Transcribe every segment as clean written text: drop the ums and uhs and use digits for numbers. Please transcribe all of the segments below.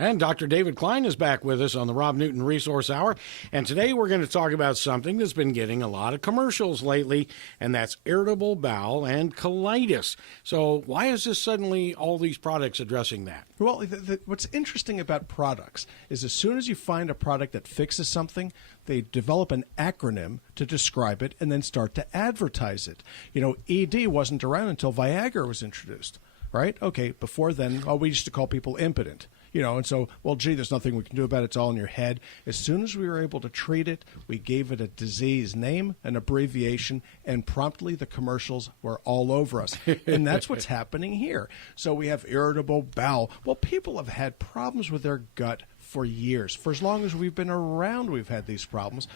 And Dr. David Klein is back with us on the Rob Newton Resource Hour. And today we're going to talk about something that's been getting a lot of commercials lately, and that's irritable bowel and colitis. So why is this suddenly all these products addressing that? Well, what's interesting about products is as soon as you find a product that fixes something, they develop an acronym to describe it and then start to advertise it. You know, ED wasn't around until Viagra was introduced, right? Okay, before then, we used to call people impotent. You know, and so, well, gee, there's nothing we can do about it. It's all in your head. As soon as we were able to treat it, we gave it a disease name, an abbreviation, and promptly the commercials were all over us. And that's what's happening here. So we have irritable bowel. Well, people have had problems with their gut for years. For as long as we've been around, we've had these problems.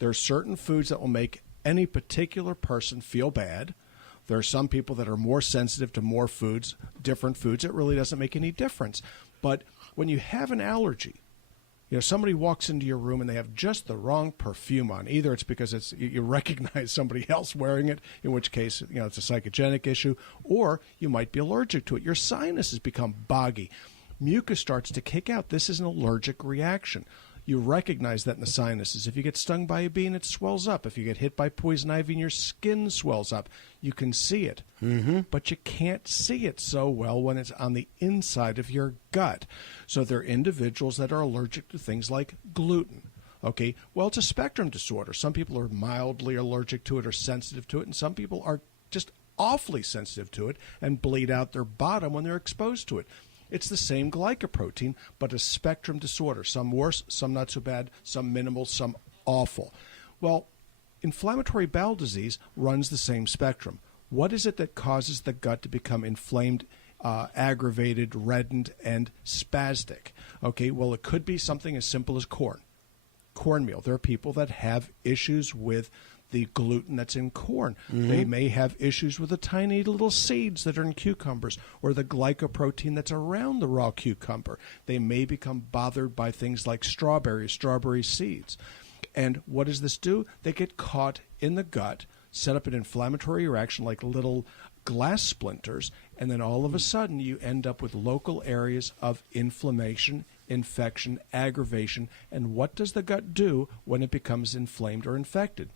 There are certain foods that will make any particular person feel bad. There are some people that are more sensitive to more foods, different foods. It really doesn't make any difference. But when you have an allergy, you know, somebody walks into your room and they have just the wrong perfume on. Either it's because you recognize somebody else wearing it, in which case, you know, it's a psychogenic issue, or you might be allergic to it. Your sinuses become boggy. Mucus starts to kick out. This is an allergic reaction. You recognize that in the sinuses. If you get stung by a bee, it swells up. If you get hit by poison ivy and your skin swells up, you can see it. But you can't see it so well when it's on the inside of your gut. So there are individuals that are allergic to things like gluten. Okay, well, it's a spectrum disorder. Some people are mildly allergic to it or sensitive to it, and some people are just awfully sensitive to it and bleed out their bottom when they're exposed to it. It's the same glycoprotein, but a spectrum disorder. Some worse, some not so bad, some minimal, some awful. Well, inflammatory bowel disease runs the same spectrum. What is it that causes the gut to become inflamed, aggravated, reddened, and spastic? Okay, well, it could be something as simple as cornmeal. There are people that have issues with the gluten that's in corn. They may have issues with the tiny little seeds that are in cucumbers or the glycoprotein that's around the raw cucumber. They may become bothered by things like strawberry seeds. And what does this do? They get caught in the gut, set up an inflammatory reaction like little glass splinters, and then all of a sudden you end up with local areas of inflammation, infection, aggravation. And what does the gut do when it becomes inflamed or infected?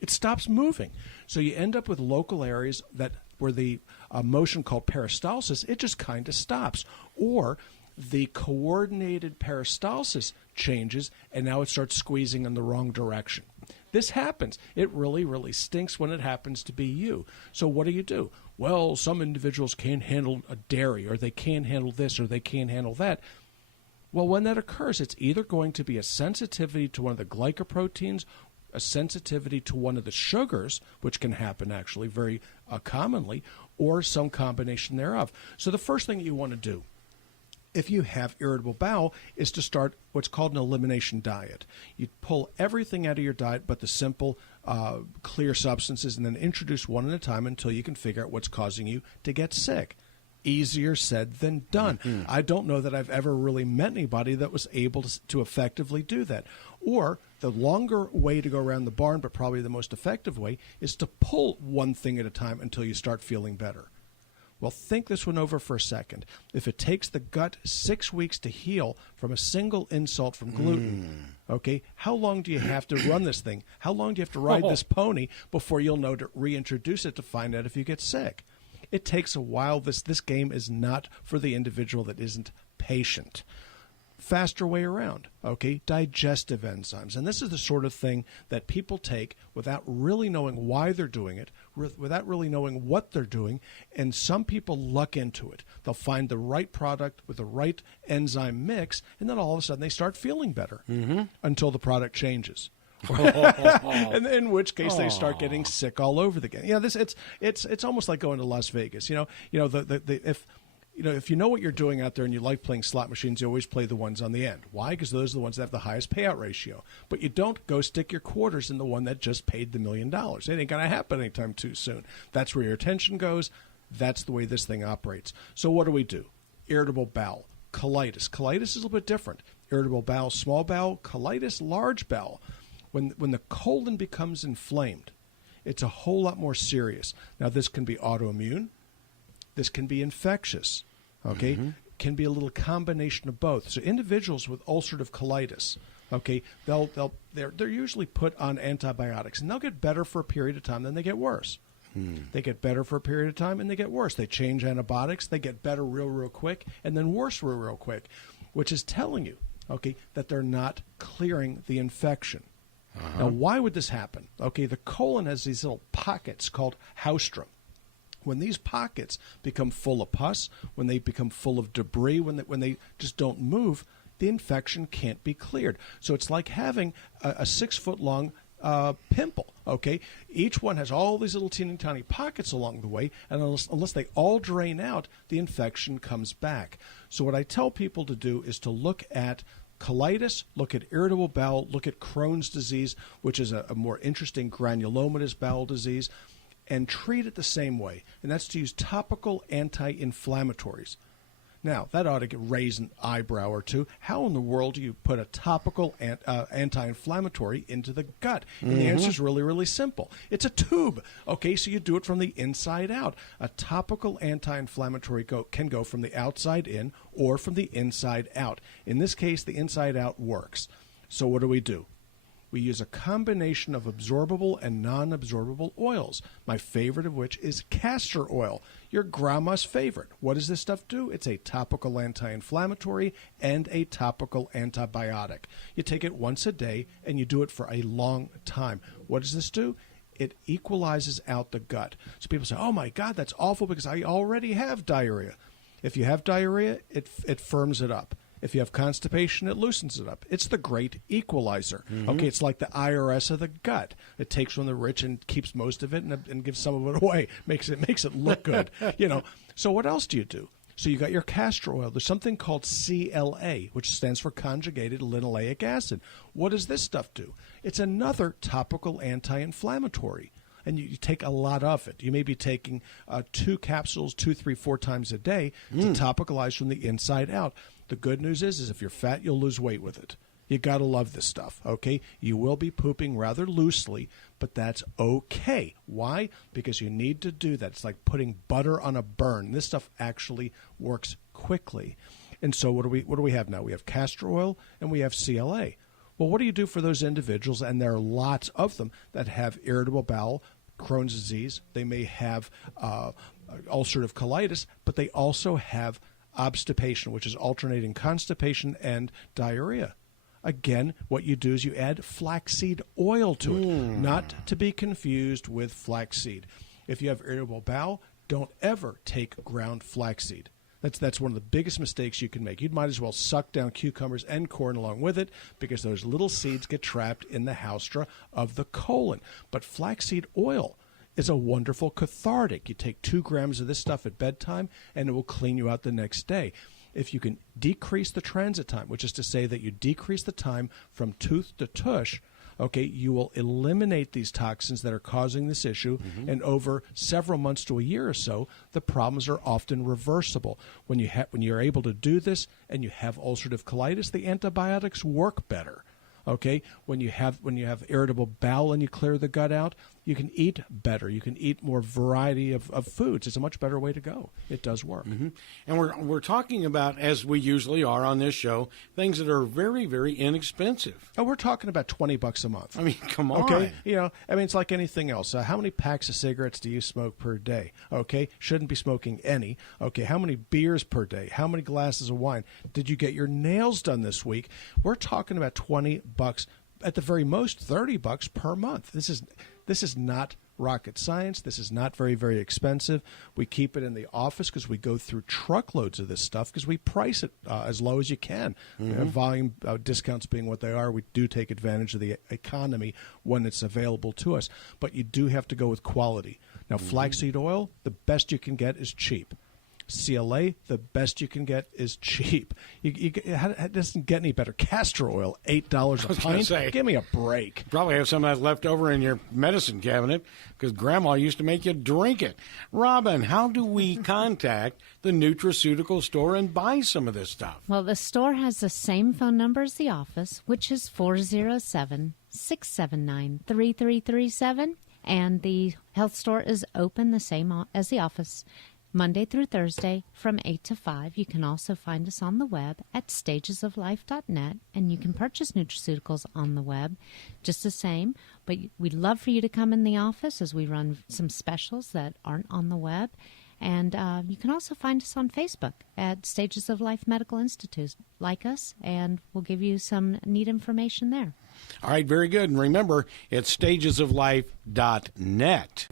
It stops moving. So you end up with local areas that where the motion called peristalsis, it just kind of stops. Or the coordinated peristalsis changes, and now it starts squeezing in the wrong direction. This happens. It really, really stinks when it happens to be you. So what do? Well, some individuals can't handle a dairy, or they can't handle this, or they can't handle that. Well, when that occurs, it's either going to be a sensitivity to one of the glycoproteins, a sensitivity to one of the sugars, which can happen actually very commonly, or some combination thereof. So the first thing that you want to do if you have irritable bowel is to start what's called an elimination diet. You pull everything out of your diet but the simple, clear substances, and then introduce one at a time until you can figure out what's causing you to get sick. Easier said than done. I don't know that I've ever really met anybody that was able to effectively do that. Or the longer way to go around the barn, but probably the most effective way, is to pull one thing at a time until you start feeling better. Well, think this one over for a second. If it takes the gut 6 weeks to heal from a single insult from gluten, okay, how long do you have to run this thing? How long do you have to ride this pony before you'll know to reintroduce it to find out if you get sick? It takes a while. This game is not for the individual that isn't patient. Faster way around, okay? Digestive enzymes. And this is the sort of thing that people take without really knowing why they're doing it, without really knowing what they're doing, and some people luck into it. They'll find the right product with the right enzyme mix, and then all of a sudden they start feeling better until the product changes. And in which case they start getting sick all over again. You know, it's almost like going to Las Vegas. If you know what you're doing out there and you like playing slot machines, you always play the ones on the end. Why? Because those are the ones that have the highest payout ratio. But you don't go stick your quarters in the one that just paid the $1 million. It ain't going to happen anytime too soon. That's where your attention goes. That's the way this thing operates. So what do? Irritable bowel, colitis. Colitis is a little bit different. Irritable bowel, small bowel, colitis, large bowel. When the colon becomes inflamed, it's a whole lot more serious. Now, this can be autoimmune. This can be infectious. Okay? can be a little combination of both. So individuals with ulcerative colitis, okay, they're usually put on antibiotics, and they'll get better for a period of time, then they get worse. They get better for a period of time, and they get worse. They change antibiotics, they get better real quick, and then worse real quick, which is telling you, okay, that they're not clearing the infection. Now, why would this happen? Okay, the colon has these little pockets called haustrum. When these pockets become full of pus, when they become full of debris, when they just don't move, the infection can't be cleared. So it's like having a 6-foot-long pimple, okay? Each one has all these little teeny tiny pockets along the way, and unless they all drain out, the infection comes back. So what I tell people to do is to look at colitis, look at irritable bowel, look at Crohn's disease, which is a more interesting granulomatous bowel disease, and treat it the same way, and that's to use topical anti-inflammatories. Now, that ought to raise an eyebrow or two. How in the world do you put a topical anti-inflammatory into the gut? And the answer is really simple. It's a tube. Okay, so you do it from the inside out. A topical anti-inflammatory can go from the outside in or from the inside out. In this case, the inside out works. So what do? We use a combination of absorbable and non-absorbable oils, my favorite of which is castor oil, your grandma's favorite. What does this stuff do? It's a topical anti-inflammatory and a topical antibiotic. You take it once a day, and you do it for a long time. What does this do? It equalizes out the gut. So people say, oh, my God, that's awful because I already have diarrhea. If you have diarrhea, it firms it up. If you have constipation, it loosens it up. It's the great equalizer. Okay, it's like the IRS of the gut. It takes from the rich and keeps most of it and gives some of it away. Makes it look good. So what else do you do? So you got your castor oil. There's something called CLA, which stands for conjugated linoleic acid. What does this stuff do? It's another topical anti-inflammatory. And you take a lot of it. You may be taking 2 capsules 2, 3, 4 times a day to topicalize from the inside out. The good news is if you're fat, you'll lose weight with it. You got to love this stuff, okay? You will be pooping rather loosely, but that's okay. Why? Because you need to do that. It's like putting butter on a burn. This stuff actually works quickly. And so what do we have now? We have castor oil and we have CLA. Well, what do you do for those individuals, and there are lots of them, that have irritable bowel, Crohn's disease, they may have ulcerative colitis, but they also have obstipation, which is alternating constipation and diarrhea. Again, what you do is you add flaxseed oil to it, not to be confused with flaxseed. If you have irritable bowel, don't ever take ground flaxseed. That's one of the biggest mistakes you can make. You might as well suck down cucumbers and corn along with it, because those little seeds get trapped in the haustra of the colon. But flaxseed oil is a wonderful cathartic. You take 2 grams of this stuff at bedtime, and it will clean you out the next day. If you can decrease the transit time, which is to say that you decrease the time from tooth to tush, okay, you will eliminate these toxins that are causing this issue, and over several months to a year or so, the problems are often reversible. When you're able to do this and you have ulcerative colitis, the antibiotics work better. Okay, when you have irritable bowel and you clear the gut out, you can eat better. You can eat more variety of foods. It's a much better way to go. It does work. And we're talking about, as we usually are on this show, things that are very, very inexpensive. Oh, we're talking about $20 a month. I mean, come on. Okay, it's like anything else. How many packs of cigarettes do you smoke per day? Okay, shouldn't be smoking any. Okay, how many beers per day? How many glasses of wine? Did you get your nails done this week? We're talking about $20, at the very most $30 per month. This is not rocket science. This is not very, very expensive. We keep it in the office because we go through truckloads of this stuff because we price it as low as you can. Volume discounts being what they are, we do take advantage of the economy when it's available to us. But you do have to go with quality. Now, flaxseed oil, the best you can get is cheap. CLA, the best you can get is cheap. It doesn't get any better. Castor oil, $8 a pint. Give me a break. Probably have some of that left over in your medicine cabinet because Grandma used to make you drink it. Robin, how do we contact the nutraceutical store and buy some of this stuff? Well, the store has the same phone number as the office, which is 407-679-3337. And the health store is open the same as the office, Monday through Thursday from 8 to 5. You can also find us on the web at stagesoflife.net, and you can purchase nutraceuticals on the web just the same. But we'd love for you to come in the office as we run some specials that aren't on the web. And you can also find us on Facebook at Stages of Life Medical Institute. Like us, and we'll give you some neat information there. All right, very good. And remember, it's stagesoflife.net.